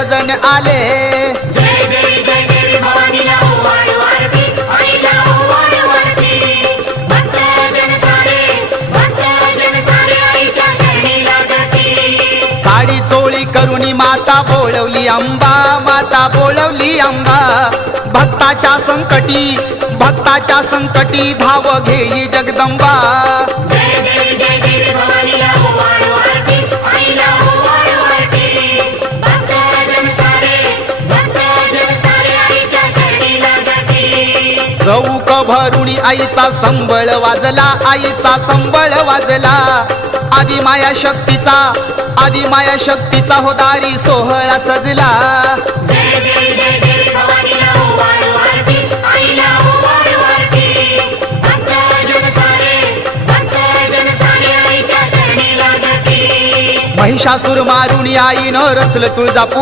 सर्वजण आले जय देवी भवानीला ओवाळू आरती आईला ओवाळू आरती भक्तजन सारे आईच्या चरणी लागती साडी चोळी करुणी माता बोळवली अंबा माता बोळवली अंबा भक्ताच्या संकटी धाव घेई जगदंबा जय देवी भवानीला ओवाळू आरती आईला ओवाळू आरती भक्तजन सारे आईच्या चरणी लागती चौक भरुणी आईचा संबळ वाजला आदिमाया शक्तीचा हो दारी सोहळा सजला जय देवी भवानीला ओवाळू आरती आईला ओवाळू आरती भक्तजन सारे आईच्या चरणी लागती महिषासुर मारुणी आईनं रचलं तुळजापूर